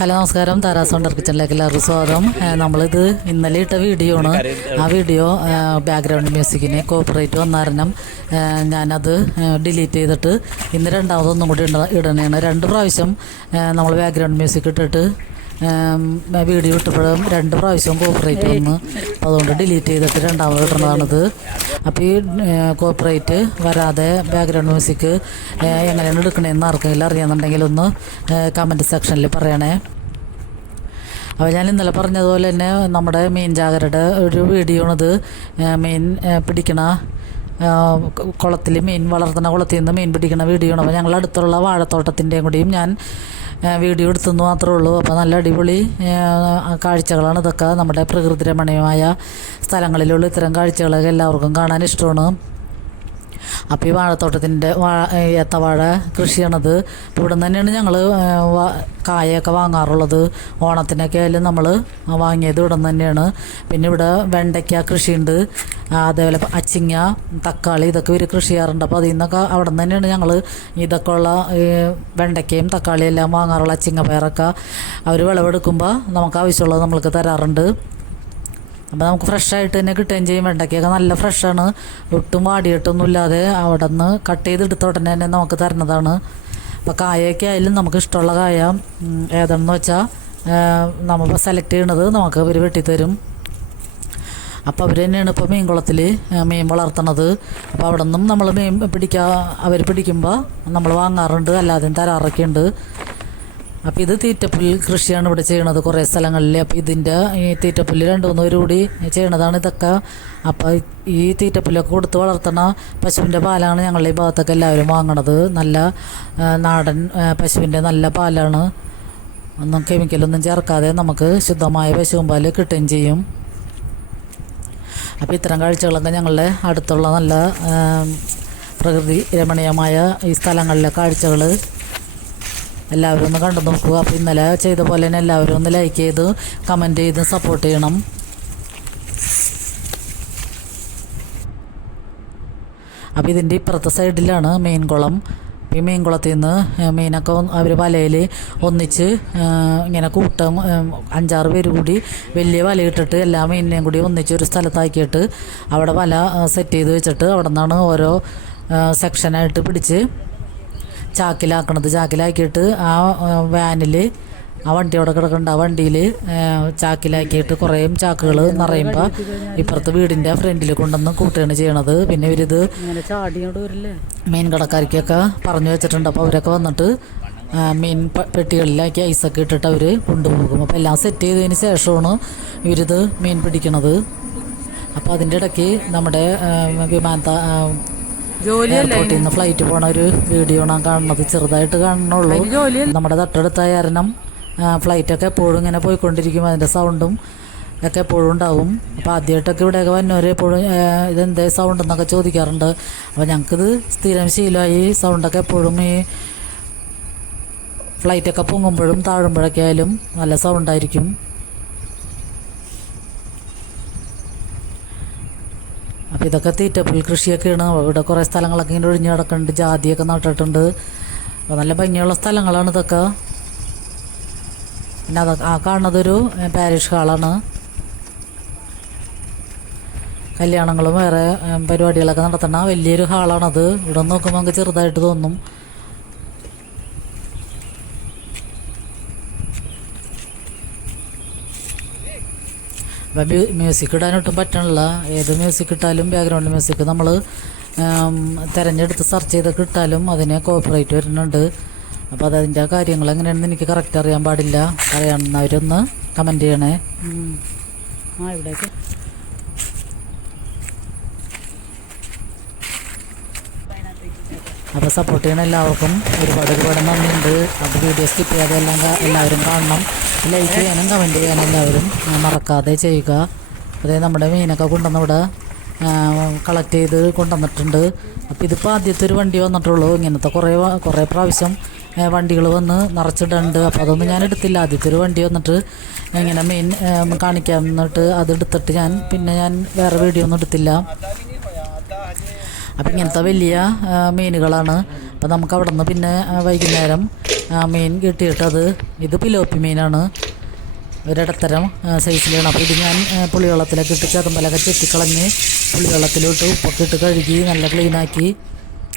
Hello നമസ്കാരം, Tara's wonder കിച്ചണിലേക്ക് എല്ലാവർക്കും സ്വാഗതം. നമ്മളിത് ഇന്നലെ ഇട്ട വീഡിയോ ആണ്. ആ വീഡിയോ ബാക്ക്ഗ്രൗണ്ട് മ്യൂസിക്കിന് കോപ്പിറൈറ്റ് വന്ന കാരണം ഞാനത് ഡിലീറ്റ് ചെയ്തിട്ട് ഇന്ന് രണ്ടാമതൊന്നും കൂടി ഇടണേണ്. 2 പ്രാവശ്യം നമ്മൾ ബാക്ക്ഗ്രൗണ്ട് മ്യൂസിക് ഇട്ടിട്ട് വീഡിയോ ഇട്ടപ്പോഴും 2 പ്രാവശ്യം കോപ്പിറൈറ്റ് വന്ന്, അതുകൊണ്ട് ഡിലീറ്റ് ചെയ്തിട്ട് രണ്ടാമത് ഇടുന്നതാണിത്. അപ്പോൾ ഈ കോപ്പിറൈറ്റ് വരാതെ ബാക്ക്ഗ്രൗണ്ട് മ്യൂസിക് എങ്ങനെയാണ് എടുക്കണതെന്ന് ആർക്കെങ്കിലും അറിയാമെന്നുണ്ടെങ്കിൽ ഒന്ന് കമൻറ്റ് സെക്ഷനിൽ പറയണേ. അപ്പോൾ ഞാൻ ഇന്നലെ പറഞ്ഞതുപോലെ തന്നെ നമ്മുടെ മീൻ ജാഗരയുടെ ഒരു വീഡിയോ ആണിത്. മീൻ പിടിക്കണ കുളത്തിൽ, മീൻ വളർത്തുന്ന കുളത്തിൽ നിന്ന് മീൻ പിടിക്കണ വീഡിയോ ആണ്. അപ്പോൾ ഞങ്ങൾ അടുത്തുള്ള വാഴത്തോട്ടത്തിൻ്റെയും കൂടിയും ഞാൻ വീഡിയോ എടുത്തെന്ന് മാത്രമേ ഉള്ളൂ. അപ്പോൾ നല്ല അടിപൊളി കാഴ്ചകളാണ് ഇതൊക്കെ. നമ്മുടെ പ്രകൃതി രമണീയമായ സ്ഥലങ്ങളിലുള്ള ഇത്തരം കാഴ്ചകളൊക്കെ എല്ലാവർക്കും കാണാൻ ഇഷ്ടമാണ്. അപ്പോൾ ഈ വാഴത്തോട്ടത്തിൻ്റെ ഏത്തവാഴ കൃഷിയാണത്. ഇവിടെ നിന്ന് തന്നെയാണ് ഞങ്ങൾ കായൊക്കെ വാങ്ങാറുള്ളത്. ഓണത്തിനൊക്കെ ആയാലും നമ്മൾ വാങ്ങിയത് ഇവിടെ നിന്ന് തന്നെയാണ്. പിന്നെ ഇവിടെ വെണ്ടയ്ക്ക കൃഷിയുണ്ട്, അതേപോലെ അച്ചിങ്ങ, തക്കാളി, ഇതൊക്കെ ഇവർ കൃഷി ചെയ്യാറുണ്ട്. അപ്പോൾ അതിൽ നിന്നൊക്കെ അവിടെ നിന്ന് തന്നെയാണ് ഞങ്ങൾ ഇതൊക്കെ ഉള്ള വെണ്ടയ്ക്കയും തക്കാളിയും എല്ലാം വാങ്ങാറുള്ള. അച്ചിങ്ങ പയറൊക്കെ അവർ വിളവെടുക്കുമ്പോൾ നമുക്ക് ആവശ്യമുള്ളത് നമ്മൾക്ക് തരാറുണ്ട്. അപ്പോൾ നമുക്ക് ഫ്രഷായിട്ട് തന്നെ കിട്ടുകയും ചെയ്യും. വെണ്ടയ്ക്കൊക്കെ നല്ല ഫ്രഷാണ്, ഒട്ടും വാടിയിട്ടൊന്നുമില്ലാതെ അവിടെ നിന്ന് കട്ട് ചെയ്തെടുത്ത ഉടനെ തന്നെ നമുക്ക് തരുന്നതാണ്. അപ്പോൾ കായൊക്കെ ആയാലും നമുക്ക് ഇഷ്ടമുള്ള കായ ഏതാണെന്ന് വെച്ചാൽ നമ്മൾ സെലക്ട് ചെയ്യണത് നമുക്ക് അവർ വെട്ടിത്തരും. അപ്പോൾ അവർ തന്നെയാണ് ഇപ്പോൾ മീൻകുളത്തിൽ മീൻ വളർത്തണത്. അപ്പോൾ അവിടെ നിന്നും നമ്മൾ മീൻ അവർ പിടിക്കുമ്പോൾ നമ്മൾ വാങ്ങാറുണ്ട്, അല്ലാതെയും തരാറൊക്കെ ഉണ്ട്. അപ്പോൾ ഇത് തീറ്റപ്പുല്ല് കൃഷിയാണ് ഇവിടെ ചെയ്യണത് കുറേ സ്ഥലങ്ങളിൽ. അപ്പോൾ ഇതിൻ്റെ ഈ തീറ്റപ്പുല്ല് 2-3 പേര് കൂടി ചെയ്യണതാണ് ഇതൊക്കെ. അപ്പോൾ ഈ തീറ്റപ്പുല്ലൊക്കെ കൊടുത്ത് വളർത്തണ പശുവിൻ്റെ പാലാണ് ഞങ്ങളുടെ ഈ ഭാഗത്തൊക്കെ എല്ലാവരും വാങ്ങണത്. നല്ല നാടൻ പശുവിൻ്റെ നല്ല പാലാണ്, ഒന്നും കെമിക്കലൊന്നും ചേർക്കാതെ നമുക്ക് ശുദ്ധമായ പശുവും പാല് കിട്ടുകയും ചെയ്യും. അപ്പോൾ ഇത്തരം കാഴ്ചകളൊക്കെ ഞങ്ങളുടെ അടുത്തുള്ള നല്ല പ്രകൃതി രമണീയമായ ഈ സ്ഥലങ്ങളിലെ കാഴ്ചകൾ എല്ലാവരും ഒന്ന് കണ്ടു നോക്കുക. അപ്പോൾ ഇന്നലെ ചെയ്ത പോലെ തന്നെ എല്ലാവരും ഒന്ന് ലൈക്ക് ചെയ്ത് കമൻറ്റ് ചെയ്ത് സപ്പോർട്ട് ചെയ്യണം. അപ്പോൾ ഇതിൻ്റെ ഇപ്പുറത്തെ സൈഡിലാണ് മീൻകുളം. ഈ മീൻകുളത്തിൽ നിന്ന് മീനൊക്കെ അവർ വലയിൽ ഒന്നിച്ച് ഇങ്ങനെ കൂട്ടം 5-6 പേര് കൂടി വലിയ വലയിട്ടിട്ട് എല്ലാ മീനിനെയും കൂടി ഒന്നിച്ച് ഒരു സ്ഥലത്താക്കിയിട്ട് അവിടെ വല സെറ്റ് ചെയ്ത് വെച്ചിട്ട് അവിടെ നിന്നാണ് ഓരോ സെക്ഷനായിട്ട് പിടിച്ച് ചാക്കിലാക്കണത്. ചാക്കിലാക്കിയിട്ട് ആ വാനിൽ, ആ വണ്ടി അവിടെ കിടക്കുന്നുണ്ട്, ആ വണ്ടിയിൽ ചാക്കിലാക്കിയിട്ട് കുറേ ചാക്കുകൾ നിറയുമ്പോൾ ഇപ്പുറത്ത് വീടിൻ്റെ ഫ്രണ്ടിൽ കൊണ്ടുവന്ന് കൂട്ടുകയാണ് ചെയ്യണത്. പിന്നെ ഇവരിത് മീൻ കടക്കാർക്കൊക്കെ പറഞ്ഞു വെച്ചിട്ടുണ്ട്. അപ്പോൾ അവരൊക്കെ വന്നിട്ട് മീൻ പെട്ടികളിലാക്കി ഐസൊക്കെ ഇട്ടിട്ട് അവർ കൊണ്ടുപോകും. അപ്പോൾ എല്ലാം സെറ്റ് ചെയ്തതിന് ശേഷമാണ് ഇവരിത് മീൻ പിടിക്കണത്. അപ്പോൾ അതിൻ്റെ ഇടയ്ക്ക് നമ്മുടെ എയർപോർട്ടിൽ നിന്ന് ഫ്ലൈറ്റ് പോണ ഒരു വീഡിയോ ആണ് കാണുന്നത്. ചെറുതായിട്ട് കാണണുള്ളൂ. നമ്മുടെ തൊട്ടടുത്തായ കാരണം ഫ്ലൈറ്റൊക്കെ എപ്പോഴും ഇങ്ങനെ പോയിക്കൊണ്ടിരിക്കും, അതിൻ്റെ സൗണ്ടും ഒക്കെ എപ്പോഴും ഉണ്ടാവും. അപ്പോൾ ആദ്യമായിട്ടൊക്കെ ഇവിടെയൊക്കെ വന്നവർ എപ്പോഴും ഇതെന്തേ സൗണ്ട് എന്നൊക്കെ ചോദിക്കാറുണ്ട്. അപ്പോൾ ഞങ്ങൾക്കിത് സ്ഥിരം ശീലമായി. സൗണ്ടൊക്കെ എപ്പോഴും ഈ ഫ്ലൈറ്റൊക്കെ പൊങ്ങുമ്പോഴും താഴുമ്പോഴൊക്കെ ആയാലും നല്ല സൗണ്ടായിരിക്കും. അപ്പോൾ ഇതൊക്കെ തീറ്റപ്പുൽ കൃഷിയൊക്കെയാണ്. ഇവിടെ കുറേ സ്ഥലങ്ങളൊക്കെ ഇങ്ങനെ ഒഴിഞ്ഞ് കിടക്കുന്നുണ്ട്, ജാതിയൊക്കെ നട്ടിട്ടുണ്ട്. അപ്പോൾ നല്ല ഭംഗിയുള്ള സ്ഥലങ്ങളാണ് ഇതൊക്കെ. പിന്നെ അതൊക്കെ ആ കാണുന്നതൊരു പാരിഷ് ഹാളാണ്. കല്യാണങ്ങളും വേറെ പരിപാടികളൊക്കെ നടത്തുന്ന വലിയൊരു ഹാളാണത്. ഇവിടെ നോക്കുമ്പോൾ നമുക്ക് ചെറുതായിട്ട് തോന്നും. അപ്പം മ്യൂസിക് ഇടാനൊട്ടും പറ്റണില്ല. ഏത് മ്യൂസിക് ഇട്ടാലും ബാക്ക്ഗ്രൗണ്ട് മ്യൂസിക് നമ്മൾ തിരഞ്ഞെടുത്ത് സെർച്ച് ചെയ്തൊക്കെ ഇട്ടാലും അതിന് കോപ്പിറൈറ്റ് വരുന്നുണ്ട്. അപ്പോൾ അതിൻ്റെ കാര്യങ്ങൾ എങ്ങനെയാണെന്ന് എനിക്ക് കറക്റ്റ് അറിയാൻ പാടില്ല. അറിയാവുന്നവരൊന്ന് കമൻറ്റ് ചെയ്യണേ. ഇവിടേക്ക് അപ്പോൾ സപ്പോർട്ട് ചെയ്യണ എല്ലാവർക്കും ഒരുപാട് നന്ദിയുണ്ട്. അപ്പോൾ വീഡിയോ സ്കിപ്പ് ചെയ്യാതെ എല്ലാവരും കാണണം. ലൈക്ക് ചെയ്യാനും കമൻറ്റ് ചെയ്യാനും എല്ലാവരും മറക്കാതെ ചെയ്യുക. അതേ നമ്മുടെ മീനൊക്കെ കൊണ്ടുവന്നിവിടെ കളക്ട് ചെയ്ത് കൊണ്ടുവന്നിട്ടുണ്ട്. അപ്പോൾ ഇതിപ്പോൾ ആദ്യത്തെ ഒരു വണ്ടി വന്നിട്ടുള്ളൂ. ഇങ്ങനത്തെ കുറേ പ്രാവശ്യം വണ്ടികൾ വന്ന് നിറച്ചിടുന്നുണ്ട്. അപ്പോൾ അതൊന്നും ഞാൻ എടുത്തില്ല. ആദ്യത്തെ ഒരു വണ്ടി വന്നിട്ട് ഇങ്ങനെ മീൻ കാണിക്കാൻ എന്നിട്ട് അതെടുത്തിട്ട് ഞാൻ വേറെ വീഡിയോ ഒന്നും എടുത്തില്ല. അപ്പം ഇങ്ങനത്തെ വലിയ മീനുകളാണ്. അപ്പം നമുക്ക് അവിടെ നിന്ന് പിന്നെ വൈകുന്നേരം മീൻ കിട്ടിയിട്ടത് ഇത് പിലോപ്പി മീനാണ്, ഒരിടത്തരം സൈസിലാണ്. അപ്പോൾ ഇത് ഞാൻ പുളിവെള്ളത്തിലൊക്കെ ഇട്ട് ചതമ്പലൊക്കെ ചെത്തിക്കളഞ്ഞ് പുളിവെള്ളത്തിലോട്ട് ഉപ്പൊക്കെ ഇട്ട് കഴുകി നല്ല ക്ലീനാക്കി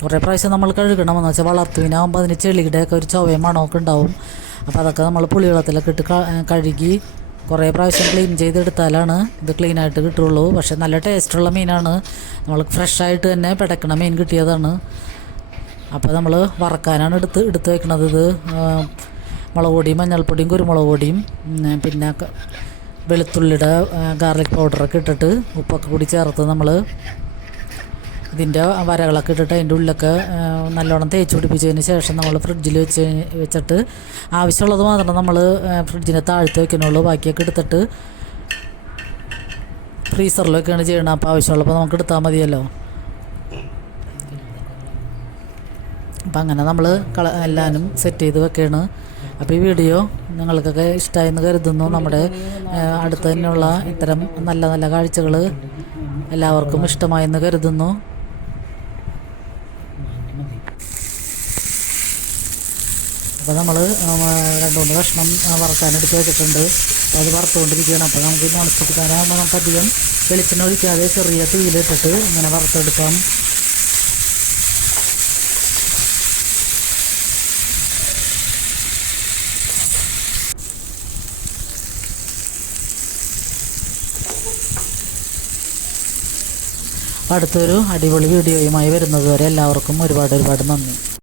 കുറേ പ്രാവശ്യം നമ്മൾ കഴുകണമെന്ന് വെച്ചാൽ വളർത്തുവിനാകുമ്പോൾ അതിന് ചെളിയുടെയൊക്കെ ഒരു ചൊവയും മണമൊക്കെ ഉണ്ടാവും. അപ്പോൾ അതൊക്കെ നമ്മൾ പുളിവെള്ളത്തിലൊക്കെ ഇട്ട് കഴുകി കുറേ പ്രാവശ്യം ക്ലീൻ ചെയ്തെടുത്താലാണ് ഇത് ക്ലീനായിട്ട് കിട്ടുള്ളൂ. പക്ഷേ നല്ല ടേസ്റ്റുള്ള മീനാണ്, നമ്മൾ ഫ്രഷായിട്ട് തന്നെ പിടയ്ക്കണ മീൻ കിട്ടിയതാണ്. അപ്പോൾ നമ്മൾ വറക്കാനാണ് എടുത്ത് വെക്കണത്. ഇത് മുളക് പൊടിയും മഞ്ഞൾപ്പൊടിയും കുരുമുളക് പൊടിയും പിന്നെ വെളുത്തുള്ളിയുടെ ഗാർലിക് പൗഡറൊക്കെ ഇട്ടിട്ട് ഉപ്പൊക്കെ കൂടി ചേർത്ത് നമ്മൾ ഇതിൻ്റെ വരകളൊക്കെ ഇട്ടിട്ട് അതിൻ്റെ ഉള്ളിലൊക്കെ നല്ലോണം തേച്ച് പിടിപ്പിച്ചതിന് ശേഷം നമ്മൾ ഫ്രിഡ്ജിൽ വെച്ചിട്ട് ആവശ്യമുള്ളത് മാത്രം നമ്മൾ ഫ്രിഡ്ജിനെ താഴ്ത്തി വയ്ക്കണുള്ളൂ. ബാക്കിയൊക്കെ എടുത്തിട്ട് ഫ്രീസറിലൊക്കെയാണ് ചെയ്യണം. അപ്പോൾ ആവശ്യമുള്ളപ്പോൾ നമുക്ക് എടുത്താൽ മതിയല്ലോ. അപ്പം അങ്ങനെ നമ്മൾ എല്ലാവരും സെറ്റ് ചെയ്ത് വെക്കുകയാണ്. അപ്പോൾ ഈ വീഡിയോ നിങ്ങൾക്കൊക്കെ ഇഷ്ടമായെന്ന് കരുതുന്നു. നമ്മുടെ അടുത്ത് തന്നെയുള്ള ഇത്തരം നല്ല നല്ല കാഴ്ചകൾ എല്ലാവർക്കും ഇഷ്ടമായെന്ന് കരുതുന്നു. അപ്പോൾ നമ്മൾ 2-3 കഷ്ണം വറുക്കാനെടുത്ത് വെച്ചിട്ടുണ്ട്. അപ്പോൾ അത് വറുത്തുകൊണ്ടിരിക്കുകയാണ്. അപ്പോൾ നമുക്ക് നോൺ സ്റ്റിക്ക് പാനാകുമ്പോൾ നമുക്കധികം വെളിച്ചെണ്ണ ഒഴിക്കാതെ ചെറിയ തീയിലിട്ടിട്ട് ഇങ്ങനെ വറുത്തെടുക്കാം. അടുത്തൊരു അടിപൊളി വീഡിയോയുമായി വരുന്നത് വരെ എല്ലാവർക്കും ഒരുപാട് നന്ദി.